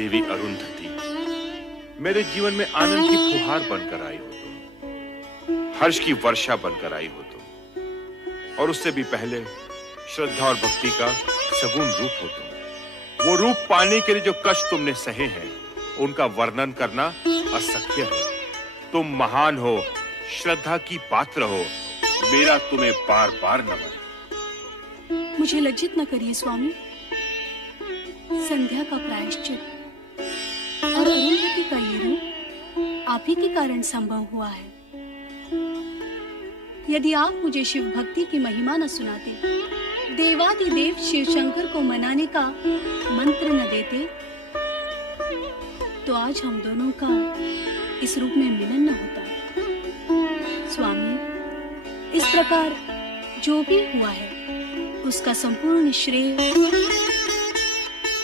देवी अरुंधति, मेरे जीवन में आनंद की फुहार बनकर आई हो तुम, हर्ष की वर्षा बनकर आई हो तुम, और उससे भी पहले श्रद्धा और भक्ति का सगुण रूप हो तुम। वो रूप पाने के लिए जो कष्ट तुमने सहे हैं, उनका वर्णन करना असख्य है। तुम महान हो, श्रद्धा की पात्र हो, मेरा तुम्हें बार बार नमन। मुझे लज्जित न करिए स्वामी। संध्या का प्रायश्चित और अरुंधति का ये रूप आप ही के कारण संभव हुआ है। यदि आप मुझे शिव भक्ति की महिमा न सुनाते, देवादिदेव शिव शंकर को मनाने का मंत्र न देते, तो आज हम दोनों का इस रूप में मिलन न होता। स्वामी, इस प्रकार जो भी हुआ है, उसका संपूर्ण श्रेय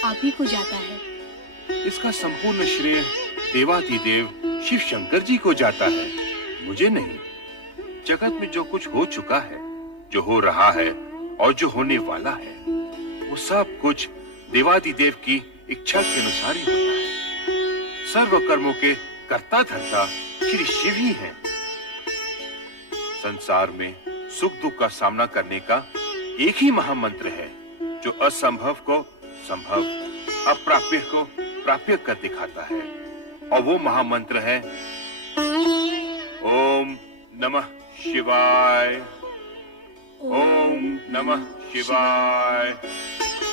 आप ही को जाता है। इसका संपूर्ण श्रेय देवादिदेव शिव शंकर जी को जाता है, मुझे नहीं। जगत में जो कुछ हो चुका है, जो हो रहा है और जो होने वाला है, वो सब कुछ देवादिदेव की इच्छा के अनुसार ही होता है। सर्व कर्मों के कर्ता धर्ता श्री शिव ही हैं। संसार में सुख दुख का सामना करने का एक ही महामंत्र है, जो असंभव को संभव, अप्राप्य को प्राप्य कर दिखाता है, और वो महामंत्र है ओम नमः शिवाय। ओम नमः शिवाय।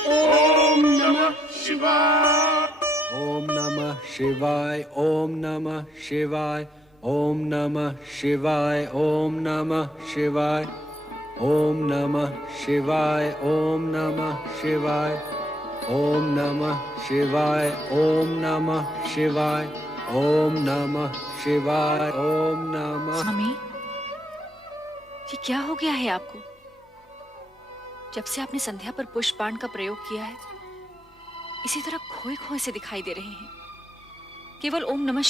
ओम नमः शिवाय। ओम नमः शिवाय। ओम नमः शिवाय। ओम नमः शिवाय। ओम नमः शिवाय। ओम नमः शिवाय। ओम नमः शिवाय। ओम नमः शिवाय। ओम नमः शिवाय। ओम नमः शिवाय। ओम नमः। स्वामी, ये क्या हो गया है आपको? जब से आपने संध्या पर पुष्प बाण का प्रयोग किया है, इसी तरह खोए खोए से दिखाई दे रहे हैं। केवल ओम नमः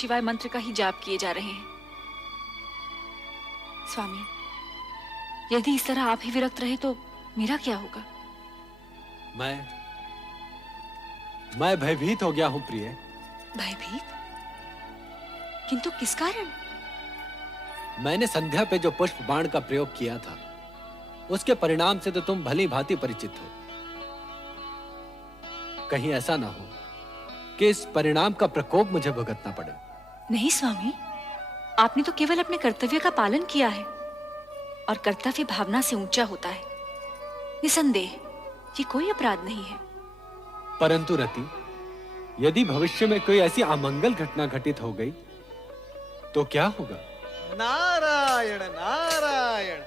शिवाय मंत्र का ही जाप किए जा रहे हैं। स्वामी, यदि इस तरह आप ही विरक्त रहे तो मेरा क्या होगा? मैं भयभीत हो गया हूं प्रिय। भयभीत? किंतु किस कारण? मैंने संध्या पे जो पुष्प बाण का प्रयोग किया था, उसके परिणाम से तो तुम भली भांति परिचित हो। कहीं ऐसा ना हो कि इस परिणाम का प्रकोप मुझे भुगतना पड़े। नहीं स्वामी, आपने तो केवल अपने कर्तव्य का पालन किया है, और कर्तव्य भावना से ऊंचा होता है। निसंदेह ये कोई अपराध नहीं है। परंतु रति, यदि भविष्य में कोई ऐसी अमंगल घटना घटित हो गई तो क्या होगा? नारायण नारायण।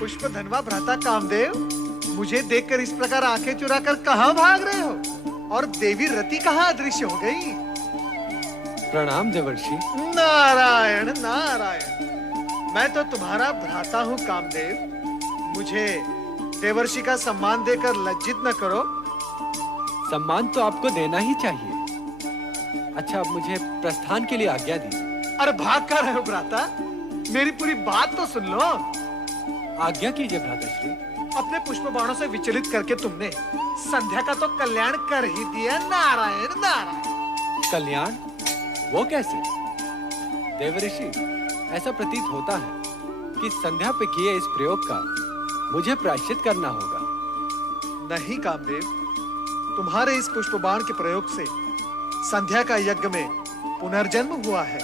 पुष्प धनवा भ्राता कामदेव, मुझे देखकर इस प्रकार आंखें चुराकर कहां भाग रहे हो? और देवी रति कहां अदृश्य हो गई? प्रणाम देवर्षि। नारायण नारायण। मैं तो तुम्हारा भ्राता हूं कामदेव। मुझे देवर्षि का सम्मान देकर लज्जित न करो। सम्मान तो आपको देना ही चाहिए। अच्छा, अब मुझे प्रस्थान के लिए आज्ञा दीजिए। अरे भाग कर रहे हो भ्राता? मेरी पूरी बात तो सुन लो। आज्ञा कीजिए भ्राताश्री। अपने पुष्प बाणों से विचलित करके तुमने संध्या का तो कल्याण कर ही दिया। नारायण नारायण। कल्याण? वो कैसे? देवर्षि, ऐसा प्रतीत होता है कि संध्या पे किए इस प्रयोग का मुझे प्रायश्चित करना होगा। नहीं कामदेव, तुम्हारे इस पुष्प बाण के प्रयोग से संध्या का यज्ञ में पुनर्जन्म हुआ है।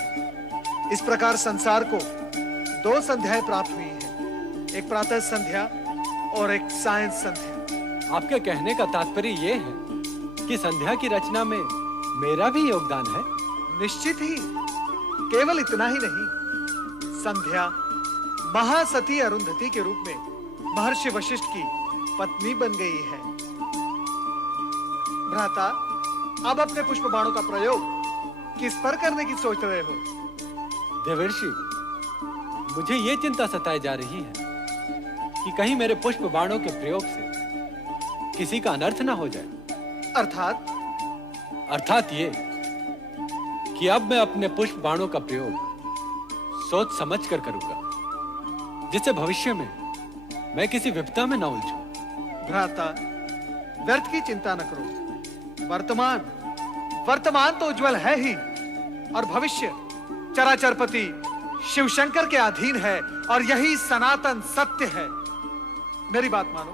इस प्रकार संसार को दो संध्याएं प्राप्त हुई हैं, एक प्रातः संध्या और एक सायं संध्या। आपके कहने का तात्पर्य ये है कि संध्या की रचना में मेरा भी योगदान है? निश्चित ही। केवल इतना ही नहीं, संध्या महासती अरुंधति के रूप में महर्षि वशिष्ठ की पत्नी बन गई है। भ्राता, अब अपने पुष्प बाणों का प्रयोग किस पर करने की सोच रहे हो? देवर्षि, मुझे ये चिंता सताई जा रही है कि कहीं मेरे पुष्प बाणों के प्रयोग से किसी का अनर्थ ना हो जाए। अर्थात ये कि अब मैं अपने पुष्प बाणों का प्रयोग सोच समझ कर करूंगा, जिससे भविष्य में मैं किसी विपदा में ना उलझूं। भ्राता, व्यर्थ की चिंता न करो। वर्तमान तो उज्जवल है ही, और भविष्य चराचरपति शिवशंकर के अधीन है, और यही सनातन सत्य है। मेरी बात मानो।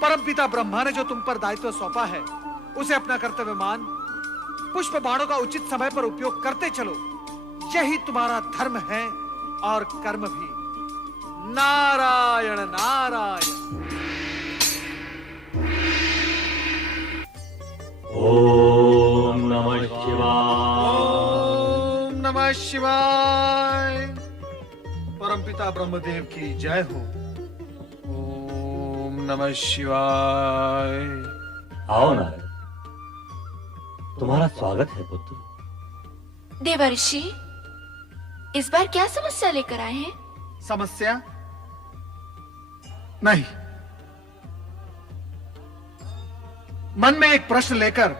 परमपिता ब्रह्मा ने जो तुम पर दायित्व सौंपा है, उसे अपना कर्तव्य मान पुष्प बाणों का उचित समय पर उपयोग करते चलो। यही तुम्हारा धर्म है और कर्म भी। नारायण नारायण। ओम नमः शिवाय। ओम नमः शिवाय। परमपिता ब्रह्मदेव की जय हो। ओम नमः शिवाय। आओ नारद, तुम्हारा स्वागत है पुत्र। देवर्षि, इस बार क्या समस्या लेकर आए हैं? समस्या नहीं, मन में एक प्रश्न लेकर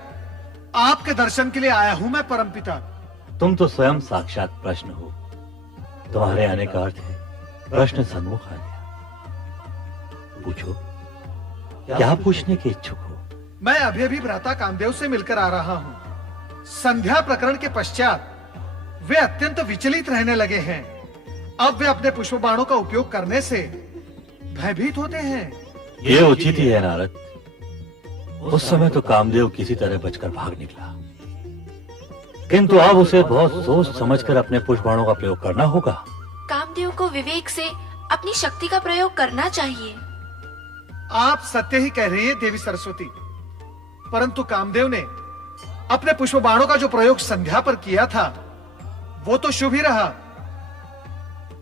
आपके दर्शन के लिए आया हूं मैं परमपिता। तुम तो स्वयं साक्षात प्रश्न हो। तुम्हारे आने का अर्थ है प्रश्न सन्मुख आ गया। पूछो, क्या पूछने के इच्छुक हो? मैं अभी अभी भ्राता कामदेव से मिलकर आ रहा हूं। संध्या प्रकरण के पश्चात वे अत्यंत विचलित रहने लगे हैं। अब वे अपने पुष्प बाणों का उपयोग करने से भयभीत होते हैं। ये उचित ही है नारद। उस समय तो कामदेव किसी तरह बचकर भाग निकला, किंतु अब उसे बहुत सोच समझकर अपने पुष्प बाणों का प्रयोग करना होगा। कामदेव को विवेक से अपनी शक्ति का प्रयोग करना चाहिए। आप सत्य ही कह रही हैं देवी सरस्वती, परंतु कामदेव ने अपने पुष्प बाणों का जो प्रयोग संध्या पर किया था, वो तो शुभ ही रहा।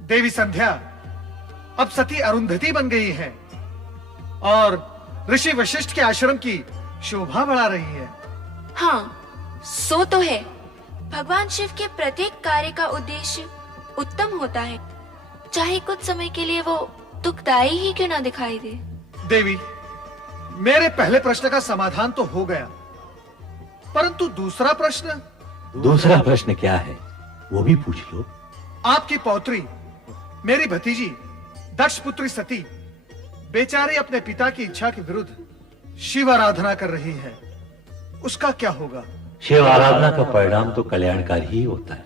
देवी संध्या अब सती अरुंधति बन गई है और ऋषि वशिष्ठ के आश्रम की शोभा बढ़ा रही है। हाँ, सो तो है। भगवान शिव के प्रत्येक कार्य का उद्देश्य उत्तम होता है, चाहे कुछ समय के लिए वो दुखदायी ही क्यों ना दिखाई दे। देवी, मेरे पहले प्रश्न का समाधान तो हो गया, परंतु दूसरा प्रश्न क्या है, वो भी पूछ लो। आपकी पौत्री मेरी भतीजी दक्ष पुत्री सती बेचारी अपने पिता की इच्छा के विरुद्ध शिव आराधना कर रही है, उसका क्या होगा? शिव आराधना का परिणाम तो कल्याणकारी ही होता है।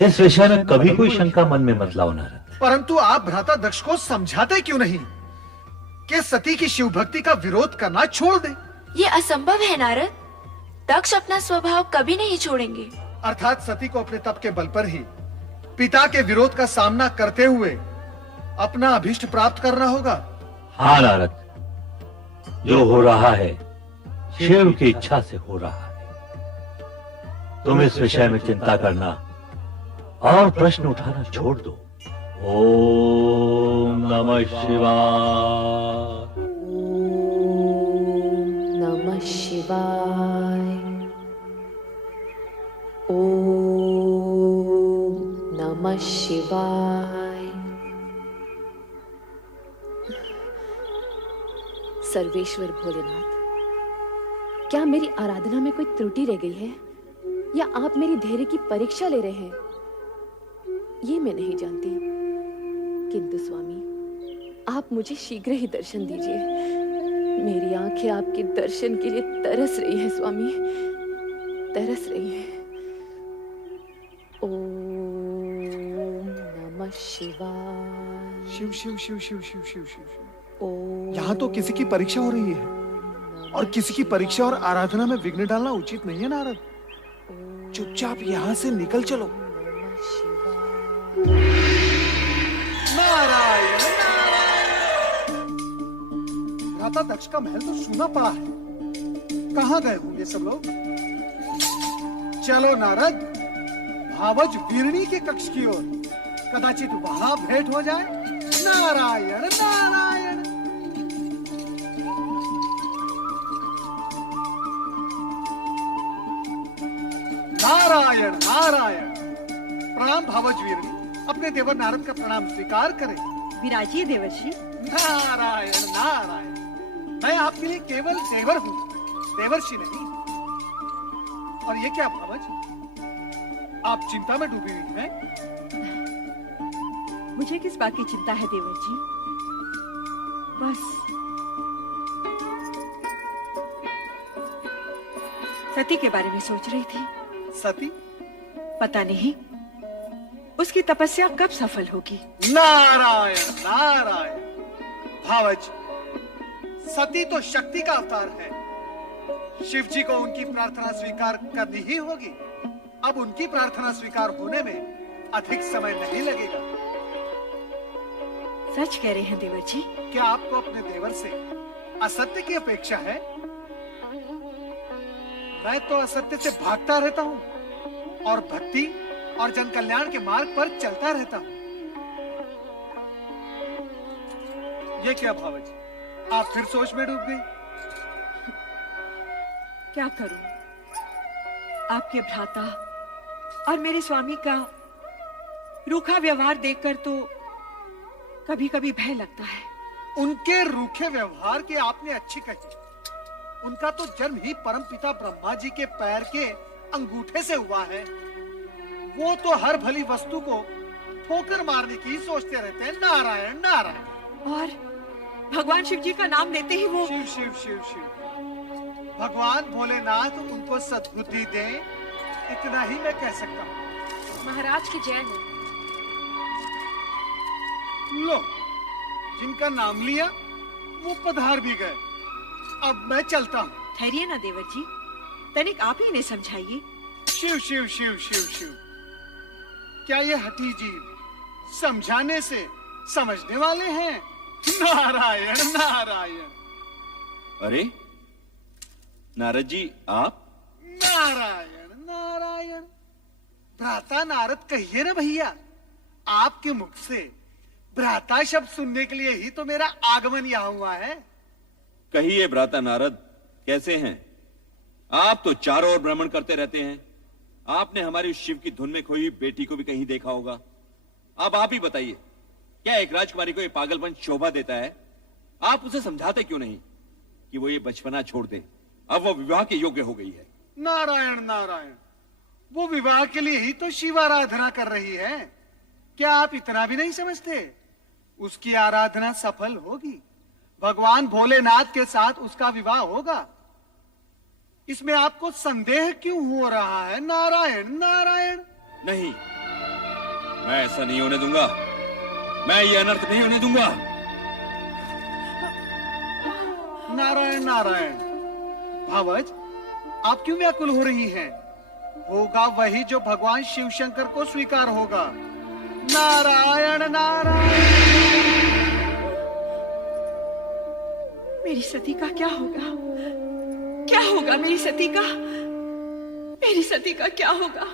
इस विषय में कभी कोई शंका मन में मत लाओ नारद। परंतु आप भ्राता दक्ष को समझाते क्यों नहीं कि सती की शिव भक्ति का विरोध करना छोड़ दे? ये असंभव है नारद। दक्ष अपना स्वभाव कभी नहीं छोड़ेंगे। अर्थात सती को अपने तप के बल पर ही पिता के विरोध का सामना करते हुए अपना अभीष्ट प्राप्त करना होगा। हाँ नारद, जो हो रहा है शिव की इच्छा से हो रहा है। तुम इस विषय में चिंता करना और प्रश्न उठाना छोड़ दो। ओम नमः शिवाय। नमः शिवाय। ओम नमः शिवाय। सर्वेश्वर भोलेनाथ, क्या मेरी आराधना में कोई त्रुटि रह गई है या आप मेरी धैर्य की परीक्षा ले रहे हैं, ये मैं नहीं जानती। किंतु स्वामी, आप मुझे शीघ्र ही दर्शन दीजिए। मेरी आंखें आपके दर्शन के लिए तरस रही हैं स्वामी, तरस रही हैं। ओम नमः शिवाय। शिव शिव शिव शिव शिव शिव शिव। ओम। यहाँ तो किसी की परीक्षा हो रही है, और किसी की परीक्षा और आराधना में विघ्न डालना उचित नहीं है नारद। चुपचाप यहाँ से निकल चलो। नारायण नारायण। भ्राता दक्ष का महल तो सूना पड़ा है, कहाँ गए होंगे सब लोग? चलो नारद, भावज वीरणी के कक्ष की ओर, कदाचित वहां भेंट हो जाए। नारायण नारायण। नारायण नारायण। प्रणाम भावज वीरणी, अपने देवर नारद का प्रणाम स्वीकार करें। विराजिए देवर्षि। नारायण नारायण। मैं आपके लिए केवल देवर हूँ, देवर्षि नहीं। और ये क्या भावज, आप चिंता में डूबी हुई हैं? मुझे किस बात की चिंता है देवर जी? बस सती के बारे में सोच रही थी। सती? पता नहीं उसकी तपस्या कब सफल होगी। नारायण नारायण। भावज, सती तो शक्ति का अवतार है। शिव जी को उनकी प्रार्थना स्वीकार करनी ही होगी। अब उनकी प्रार्थना स्वीकार होने में अधिक समय नहीं लगेगा। सच कह रहे हैं देवर जी। क्या आपको अपने देवर से असत्य की अपेक्षा है? मैं तो असत्य से भागता रहता हूँ और भक्ति और जन कल्याण के मार्ग पर चलता रहता हूँ। ये क्या भावज, आप फिर सोच में डूब गई? क्या करूं? आपके भ्राता और मेरे स्वामी का रूखा व्यवहार देखकर तो कभी कभी भय लगता है। उनके रूखे व्यवहार की आपने अच्छी कही। उनका तो जन्म ही परमपिता ब्रह्मा जी के पैर के अंगूठे से हुआ है। वो तो हर भली वस्तु को ठोकर मारने की सोचते रहते हैं। नारायण नारायण। और भगवान शिव जी का नाम लेते ही वो शिव शिव शिव शिव। भगवान भोलेनाथ उनको सद्बुद्धि दे, इतना ही मैं कह सकता हूँ। महाराज की जय हो। लो, जिनका नाम लिया वो पधार भी गए। अब मैं चलता हूँ। ठहरिए ना देवर जी, तनिक आप ही इन्हें समझाइए। शिव शिव शिव शिव शिव। क्या ये हठी जीव समझाने से समझने वाले हैं? नारायण नारायण। अरे नारद जी, आप? नारायण नारायण। भ्राता नारद कहिए ना भैया। आपके मुख से भ्राता शब्द सुनने के लिए ही तो मेरा आगमन यहाँ हुआ है। कहिए भ्राता नारद, कैसे हैं आप? तो चारों ओर भ्रमण करते रहते हैं। आपने हमारी शिव की धुन में खोई बेटी को भी कहीं देखा होगा। अब आप ही बताइए, क्या एक राजकुमारी को ये पागलपन शोभा देता है? आप उसे समझाते क्यों नहीं कि वो ये बचपना छोड़ दे? अब वो विवाह के योग्य हो गई है। नारायण नारायण। वो विवाह के लिए ही तो शिव आराधना कर रही है। क्या आप इतना भी नहीं समझते? उसकी आराधना सफल होगी। भगवान भोलेनाथ के साथ उसका विवाह होगा। इसमें आपको संदेह क्यों हो रहा है? नारायण नारायण। नहीं, मैं ऐसा नहीं होने दूंगा। मैं ये अनर्थ नहीं होने दूंगा। नारायण नारायण। भावज, आप क्यों व्याकुल हो रही हैं? होगा वही जो भगवान शिव शंकर को स्वीकार होगा। नारायण नारायण। मेरी सती का क्या होगा? क्या होगा मेरी सती का? मेरी सती का क्या होगा?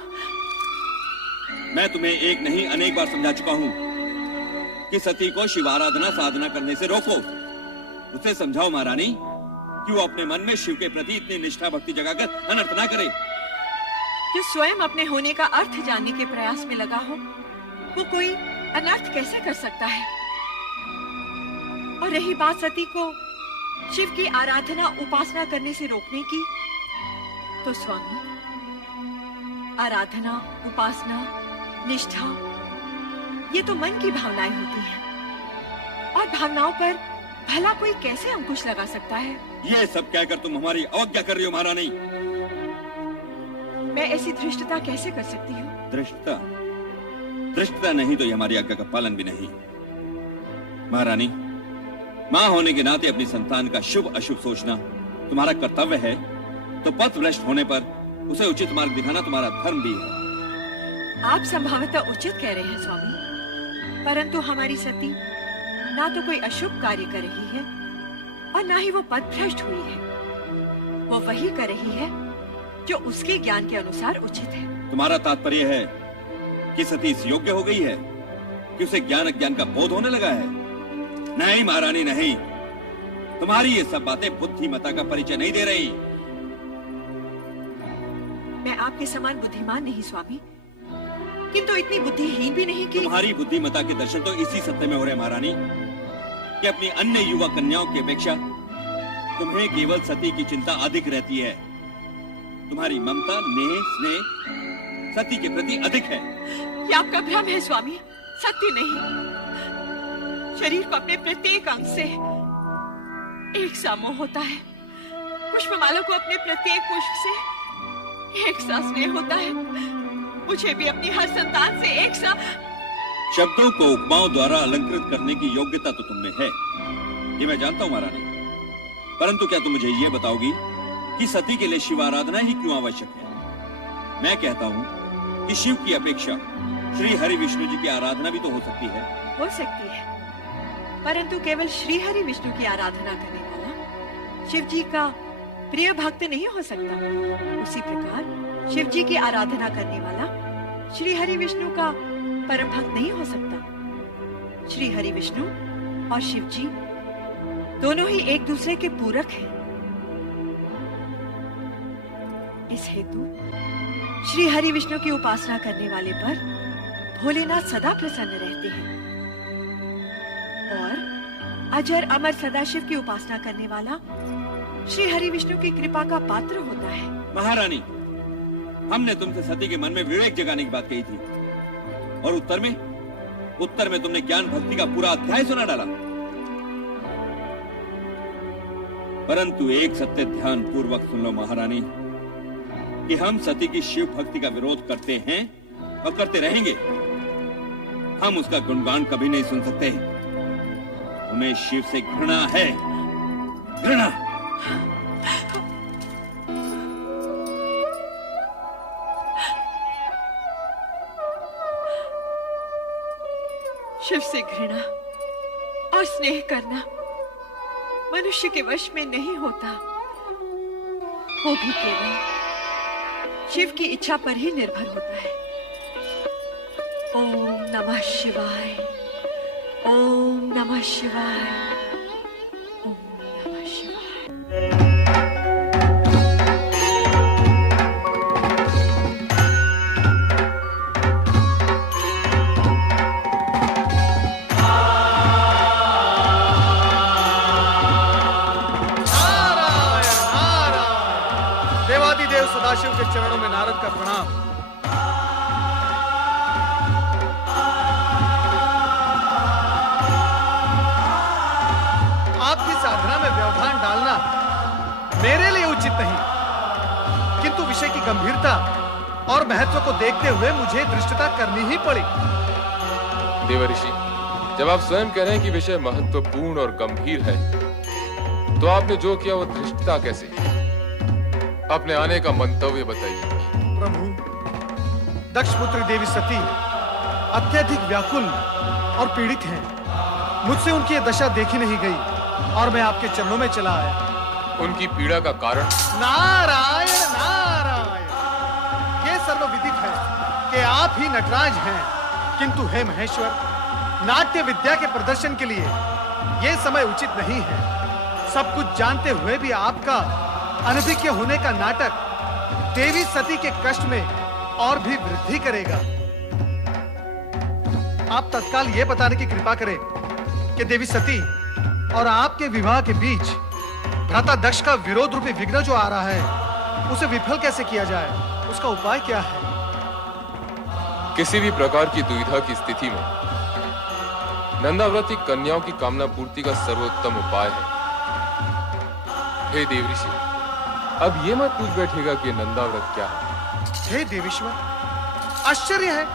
मैं तुम्हें एक नहीं अनेक बार समझा चुका हूं कि सती को शिवाराधना साधना करने से रोको। उसे समझाओ महारानी कि वो अपने मन में शिव के प्रति इतनी निष्ठा भक्ति जगाकर अनर्थ ना करे। जो स्वयं अपने होने का अर्थ जानने के प्रयास में लगा हो, वो कोई अनर्थ कैसे कर सकता है? और रही बात सती को शिव की आराधना उपासना करने से रोकने की, तो स्वामी, आराधना उपासना निष्ठा ये तो मन की भावनाएं होती हैं, और भावनाओं पर भला कोई कैसे अंकुश लगा सकता है? ये सब कहकर तुम हमारी अवज्ञा कर रही हो महारानी। मैं ऐसी धृष्टता कैसे कर सकती हूँ? धृष्टता? धृष्टता नहीं तो ये हमारी आज्ञा का पालन भी नहीं। महारानी, माँ होने के नाते अपनी संतान का शुभ अशुभ सोचना तुम्हारा कर्तव्य है, तो पथ भ्रष्ट होने पर उसे उचित मार्ग दिखाना तुम्हारा धर्म भी है। आप संभवतः उचित कह रहे हैं स्वामी, परंतु हमारी सती ना तो कोई अशुभ कार्य कर रही है और ना ही वो पथ भ्रष्ट हुई है। वो वही कर रही है जो उसके ज्ञान के अनुसार उचित है। तुम्हारा तात्पर्य है कि सती इस योग्य हो गई है कि उसे ज्ञान अज्ञान का बोध होने लगा है? नहीं महारानी नहीं, तुम्हारी ये सब बातें बुद्धिमता का परिचय नहीं दे रही। मैं आपके समान बुद्धिमान नहीं स्वामी, किंतु इतनी बुद्धिहीन भी नहीं कि तुम्हारी बुद्धिमता के दर्शन तो इसी सत्य में हो रहे महारानी कि अपनी अन्य युवा कन्याओं की अपेक्षा तुम्हें केवल सती की चिंता अधिक रहती है। तुम्हारी ममता नेह स्नेह सती के प्रति अधिक है। ये आपका भ्रम है स्वामी, सत्य नहीं। शरीर को अपने प्रत्येक अंग से एक सा मोह होता है, पुष्पमाला को अपने प्रत्येक पुष्प से एक सा स्नेह होता है, मुझे भी अपनी हर संतान से एक सा। शब्दों को उपमाओं द्वारा अलंकृत करने की योग्यता तो तुमने है, ये मैं जानता हूँ महारानी। परंतु क्या तुम मुझे ये बताओगी कि सती के लिए शिव आराधना ही क्यों आवश्यक है? मैं कहता हूँ कि शिव की अपेक्षा श्री हरि विष्णु जी की आराधना भी तो हो सकती है। हो सकती है, परंतु केवल श्री हरि विष्णु की आराधना करने वाला शिव जी का प्रिय भक्त नहीं हो सकता। उसी प्रकार शिव जी की आराधना करने वाला श्री हरि विष्णु का परम भक्त नहीं हो सकता। श्री हरि विष्णु और शिव जी दोनों ही एक दूसरे के पूरक हैं। इस हेतु श्री हरि विष्णु की उपासना करने वाले पर भोलेनाथ सदा प्रसन्न रहते हैं और अजर अमर सदाशिव की उपासना करने वाला श्री हरि विष्णु की कृपा का पात्र होता है। महारानी, हमने तुमसे सती के मन में विवेक जगाने की बात कही थी और उत्तर में तुमने ज्ञान भक्ति का पूरा अध्याय सुना डाला। परंतु एक सत्य ध्यान पूर्वक सुन लो महारानी, कि हम सती की शिव भक्ति का विरोध करते हैं और करते रहेंगे। हम उसका गुणगान कभी नहीं सुन सकते। हमें शिव से घृणा है, घृणा। शिव से घृणा और स्नेह करना मनुष्य के वश में नहीं होता, वो भी केवल शिव की इच्छा पर ही निर्भर होता है। ओम नमः शिवाय, ओम नमः शिवाय, ओम नमः शिवाय। देवादिदेव सदाशिव के चरणों में नारद का प्रणाम। आपकी साधना में व्यवधान डालना मेरे लिए उचित नहीं, किंतु विषय की गंभीरता और महत्व को देखते हुए मुझे धृष्टता करनी ही पड़ी। देवर्षि, जब आप स्वयं कह रहे हैं कि विषय महत्वपूर्ण और गंभीर है, तो आपने जो किया वो धृष्टता कैसे? अपने आने का मंतव्य बताइए। प्रभु, दक्षपुत्री देवी सती अत्यधिक व्याकुल और पीड़ित हैं। मुझसे उनकी यह दशा देखी नहीं गई और मैं आपके चरणों में चला आया। उनकी पीड़ा का कारण? नारायण नारायण, ये सर्वविदित है कि आप ही नटराज हैं, किंतु हे महेश्वर, नाट्य विद्या के प्रदर्शन के लिए ये समय उचित नहीं है। सब कुछ जानते हुए भी आपका अनभिज्ञ होने का नाटक देवी सती के कष्ट में और भी वृद्धि करेगा। आप तत्काल ये बताने की कृपा करें कि देवी सती और आपके विवाह के बीच भ्राता दक्ष का विरोध रूपी विघ्न जो आ रहा है, उसे विफल कैसे किया जाए? उसका उपाय क्या है? किसी भी प्रकार की दुविधा की स्थिति में नंदाव्रती कन्याओं की कामना पूर्ति का सर्वोत्तम उपाय है। हे देवऋषि, अब ये मत पूछ बैठेगा कि नंदाव्रत क्या है। हे देवेश्वर, आश्चर्य है,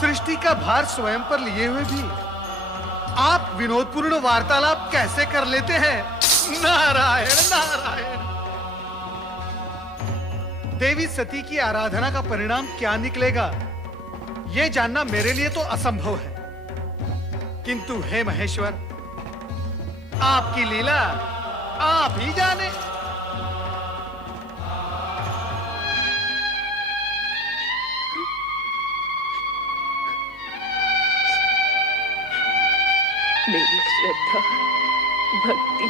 सृष्टि का भार स्वयं पर लिए हुए भी आप विनोदपूर्ण वार्तालाप कैसे कर लेते हैं? नारायण नारायण। देवी सती की आराधना का परिणाम क्या निकलेगा, यह जानना मेरे लिए तो असंभव है। किंतु हे महेश्वर, आपकी लीला आप ही जाने। मेरी श्रद्धा, भक्ति,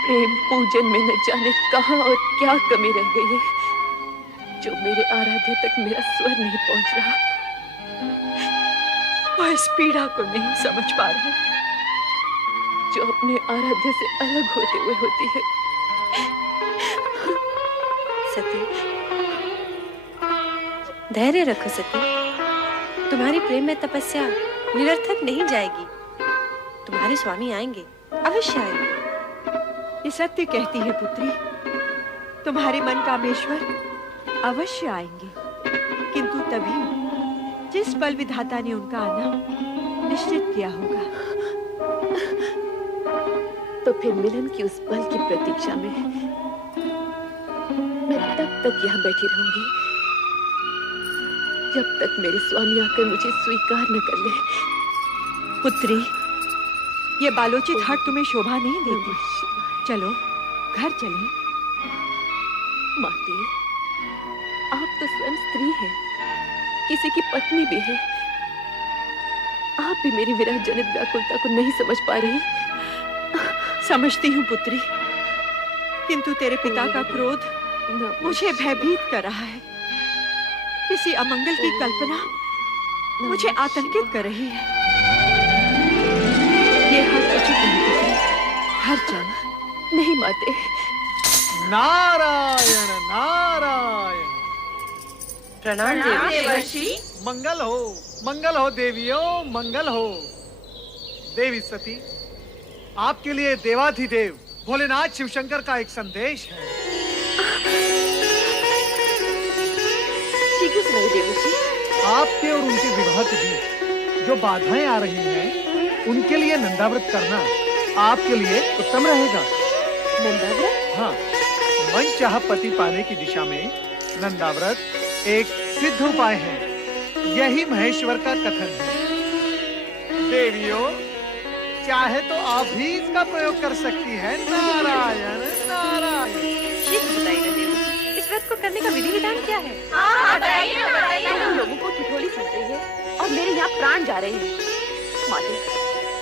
प्रेम पूजन में न जाने कहां और क्या कमी रह गई है, जो मेरे आराध्य तक मेरा स्वर नहीं पहुंच रहा। वह इस पीड़ा को नहीं समझ पा रहा, जो अपने आराध्य से अलग होते हुए होती है। सती, धैर्य रखो सती, तुम्हारी प्रेम में तपस्या निरर्थक नहीं जाएगी। तुम्हारे स्वामी आएंगे, अवश्य आएंगे। ये सत्य कहती है पुत्री। तुम्हारे मन कामेश्वर अवश्य आएंगे, किंतु तभी जिस पल विधाता ने उनका आना निश्चित किया होगा। तो फिर मिलन की उस पल की प्रतीक्षा में मैं तब तक यहाँ बैठी रहूंगी जब तक मेरे स्वामी आकर मुझे स्वीकार न कर ले। पुत्री, ये बालोचित हट तुम्हें शोभा नहीं देती। चलो घर चलें। माते, आप तो स्वयं स्त्री हैं, किसी की पत्नी भी है। आप भी मेरी विरह जनित व्याकुलता को नहीं समझ पा रही। समझती हूँ पुत्री, किंतु तेरे पिता का क्रोध मुझे भयभीत कर रहा है। किसी अमंगल की कल्पना मुझे आतंकित कर रही है। ये हर उचित नहीं पुत्री, घर चल। नहीं माते। नारायण नारायण। प्रणाम देवर्षि। मंगल हो देवियों, मंगल हो। देवी सती, आपके लिए देवाधिदेव भोलेनाथ शिवशंकर का एक संदेश है। शीघ्र सुनाइए देवर्षि। आपके और उनके विवाह के बीच जो बाधाएं आ रही हैं, उनके लिए नंदाव्रत करना आपके लिए उत्तम रहेगा। नंदाव्रत? हाँ, मनचाहा पति पाने की दिशा में नंदाव्रत एक सिद्ध उपाय है। यही महेश्वर का कथन है। देवियों, चाहे तो आप भी इसका प्रयोग कर सकती हैं। नारायण नारायण। शीघ्र बताइएगा देवर्षि, इस व्रत को करने का विधि विधान क्या है? हम लोगों को ठिठोली सुन रही है और मेरे यहाँ प्राण जा रहे हैं। माते,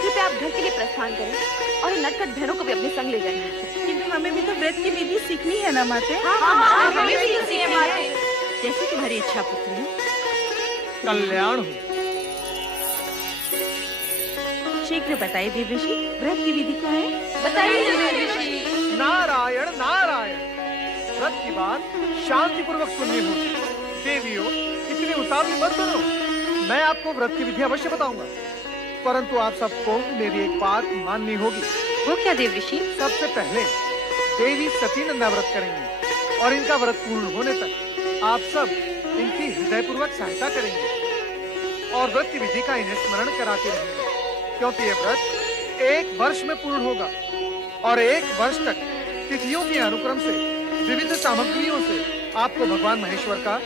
कृपया आप घर के लिए प्रस्थान करें और नटखट बहनों को भी अपने संग ले जाएं। किंतु हमें भी तो व्रत की विधि सीखनी है ना माते? हाँ, हमें भी सीखनी है। जैसे तुम्हारी इच्छा पुत्री। कल्याण हो। शीघ्र बताइए देवर्षि, व्रत की विधि क्या है? बताइए देवर्षि। नारायण नारायण। व्रत की बात शांति पूर्वक सुननी होगी। देवियों, इतनी उतावली मत करो। मैं आपको व्रत की विधि अवश्य बताऊंगा, परंतु आप सबको मेरी एक बात माननी होगी। वो क्या देवर्षि? सबसे पहले देवी सती नंदाव्रत करेंगी और इनका व्रत पूर्ण होने तक आप सब इनकी हृदयपूर्वक सहायता करेंगे और व्रत की विधि का इन्हें स्मरण कराते रहेंगे, क्योंकि ये व्रत 1 वर्ष में पूर्ण होगा और 1 वर्ष तक तिथियों के अनुक्रम से विविध सामग्रियों से आपको भगवान महेश्वर का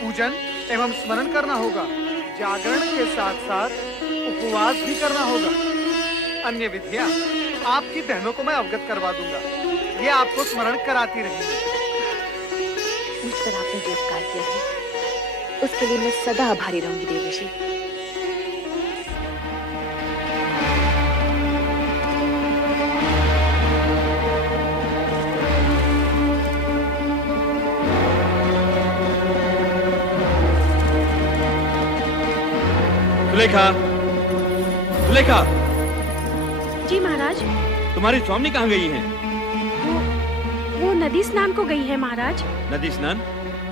पूजन एवं स्मरण करना होगा। जागरण के साथ साथ उपवास भी करना होगा। अन्य विधियां आपकी बहनों को मैं अवगत करवा दूंगा, ये आपको स्मरण कराती रहेंगी। मुझ पर आपने जो उपकार किया है, उसके लिए मैं सदा आभारी रहूंगी देवर्षि। सुलेखा, सुलेखा। जी महाराज। तुम्हारी स्वामी कहाँ गई हैं? वो नदी स्नान को गई है महाराज। नदी स्नान?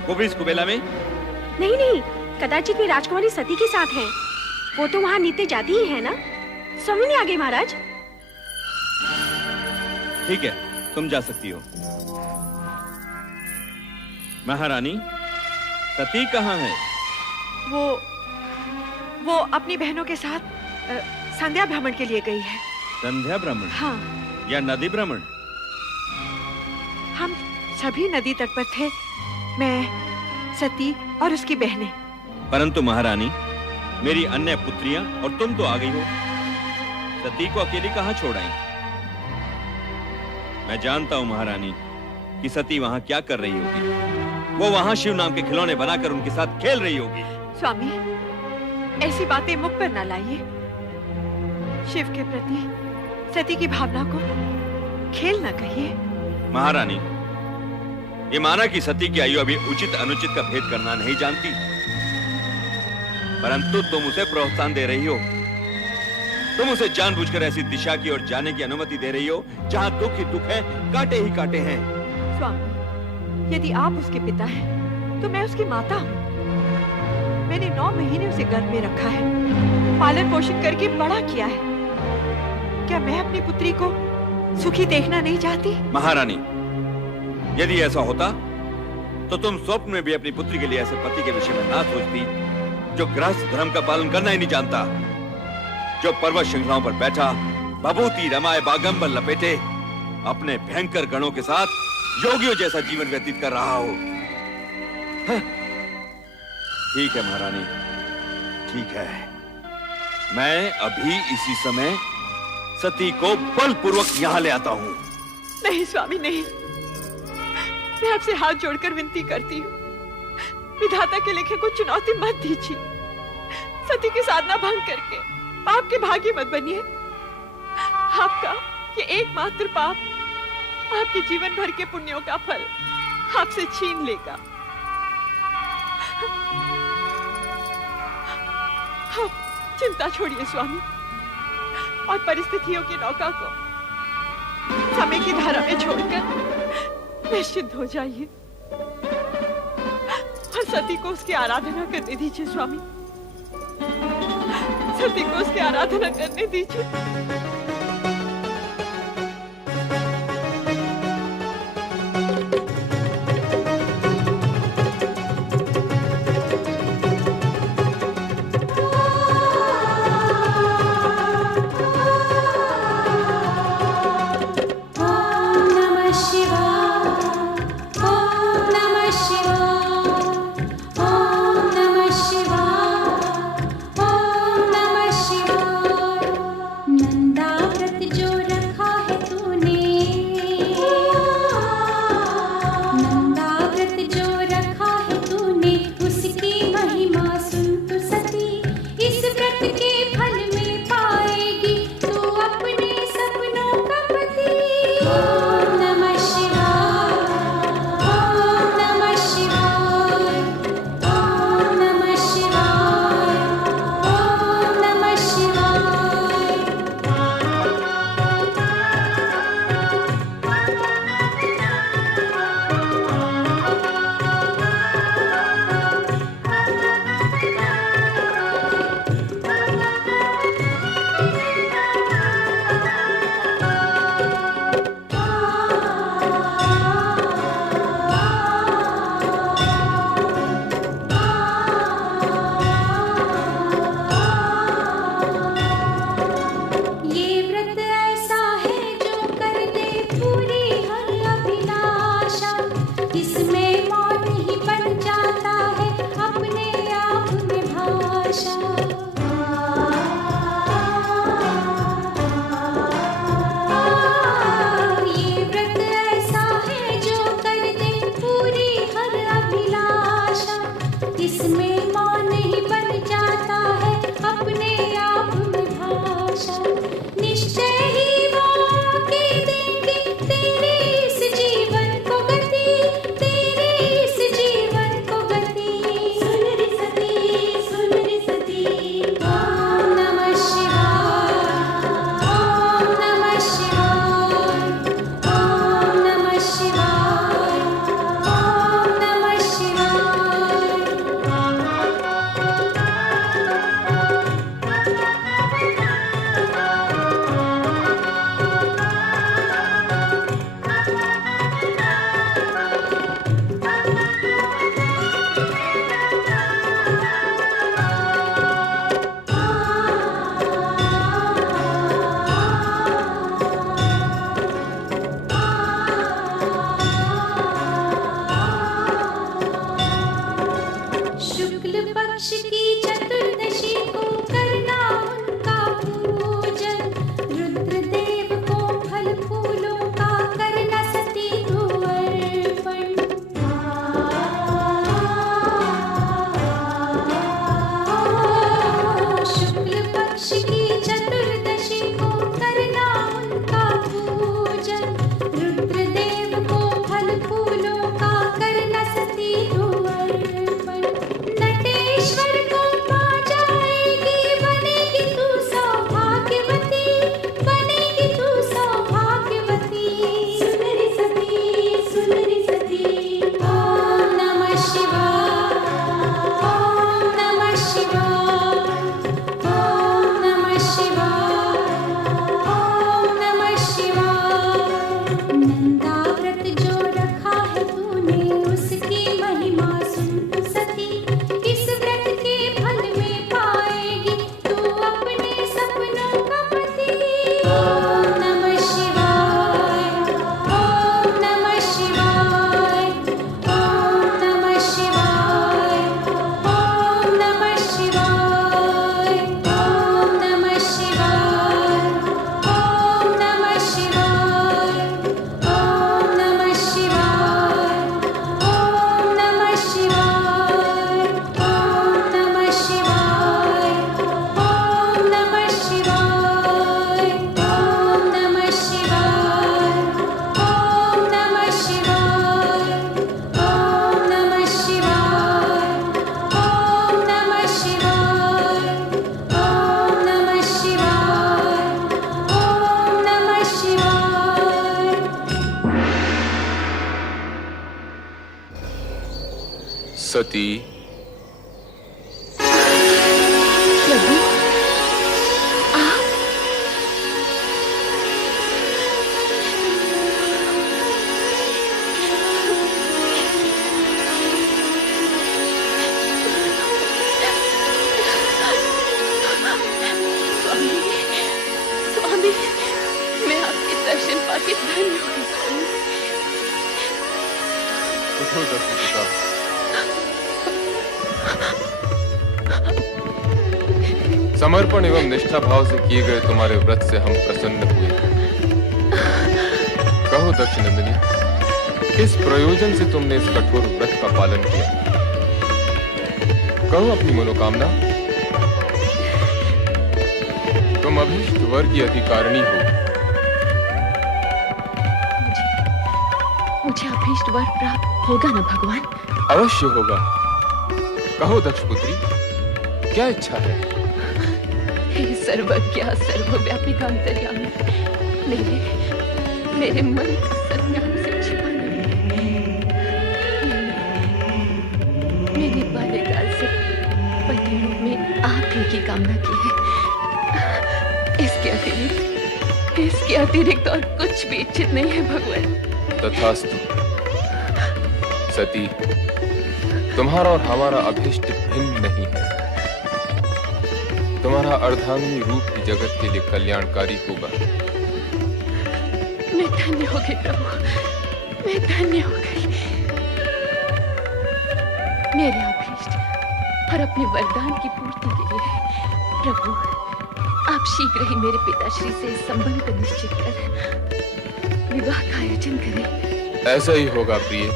वो भी इस कुबेला में? नहीं नहीं, कदाचित वे राजकुमारी सती के साथ हैं। वो तो वहाँ नित्य जाती ही है ना। स्वामी नहीं आ गई महाराज। ठीक है, तुम जा सकती हो। महारानी, सती कहाँ है? वो अपनी बहनों के साथ संध्या भ्रमण के लिए गई है। संध्या भ्रमण? हाँ। या नदी भ्रमण? हम सभी नदी तट पर थे, मैं, सती और उसकी बहनें। परंतु महारानी, मेरी अन्य पुत्रियां और तुम तो आ गई हो। सती को अकेली कहाँ छोड़ आई? मैं जानता हूँ महारानी कि सती वहाँ क्या कर रही होगी। वो वहाँ शिव नाम के खिलौने बनाकर उनके साथ खेल रही होगी। स्वामी, ऐसी बातें मुख पर न लाइए। शिव के प्रति सती की भावना को खेल न कहिए। महारानी, ये माना कि सती की आयु अभी उचित अनुचित का भेद करना नहीं जानती, परंतु तुम उसे प्रोत्साहन दे रही हो। तुम उसे जानबूझकर ऐसी दिशा की ओर जाने की अनुमति दे रही हो जहां दुख ही दुख है, कांटे ही कांटे हैं। स्वामी, यदि आप उसके पिता हैं, तो मैं उसकी माता हूँ। मैंने 9 महीने उसे गर्भ में रखा है, पालन पोषण करके बड़ा किया है। क्या मैं अपनी पुत्री को सुखी देखना नहीं चाहती? महारानी, यदि ऐसा होता तो तुम स्वप्न में भी अपनी पुत्री के लिए ऐसे पति के विषय में ना सोचती जो गृहस्थ धर्म का पालन करना ही नहीं जानता, जो पर्वत श्रृंखलाओं पर बैठा बभूति रमाए बागंबर लपेटे अपने भयंकर गणों के साथ योगियों जैसा जीवन व्यतीत कर रहा हो। ठीक है महारानी, ठीक है। मैं अभी इसी समय सती को बलपूर्वक यहां ले आता हूं। नहीं स्वामी नहीं, मैं आपसे हाथ जोड़कर विनती करती हूँ, विधाता के लिखे को चुनौती मत दीजिए। सती की साधना भंग करके आपके भाग्य मत बनिए। आपका ये एकमात्र पाप आपके जीवन भर के पुण्यों का फल आपसे छीन लेगा। आप चिंता छोड़िए स्वामी, और परिस्थितियों की नौका को समय की धारा में छोड़कर निश्चिंत हो जाइए और सती को उसकी आराधना करने दीजिए स्वामी, सती को उसकी आराधना करने दीजिए। नंदा सती, प्रभु आप स्वामी, स्वामी, मैं आपके दर्शन पाके धन्य हुई स्वामी। उठो दक्षपिता। समर्पण एवं निष्ठा भाव से किए गए तुम्हारे व्रत से हम प्रसन्न हुए। कहो दक्षनंदिनी, किस प्रयोजन से तुमने इस कठोर व्रत का पालन किया? कहो अपनी मनोकामना। तुम अभीष्ट वर की अधिकारिणी हो। मुझे अभीष्ट वर प्राप्त होगा ना भगवान? अवश्य होगा। कहो दक्षपुत्री, क्या इच्छा है? हे सर्वज्ञ सर्वव्यापी अंतर्यामी, मेरे मन का सत्याम से छिपा नहीं। मैंने बाल्यकाल से पति रूप में आप ही की कामना की है। इसके अतिरिक्त और कुछ भी इच्छित नहीं है भगवान। तथास्तु। सती, तुम्हारा और हमारा अभीष्ट भिन्न नहीं है। तुम्हारा अर्धांगिनी रूप ही जगत के लिए कल्याणकारी होगा। मैं धन्य हो गई प्रभु, मैं धन्य हो गई। मेरे अभीष्ट और अपने वरदान की पूर्ति के लिए प्रभु आप शीघ्र ही मेरे पिताश्री से इस संबंध को निश्चित कर विवाह का आयोजन करें। ऐसा ही होगा प्रिय।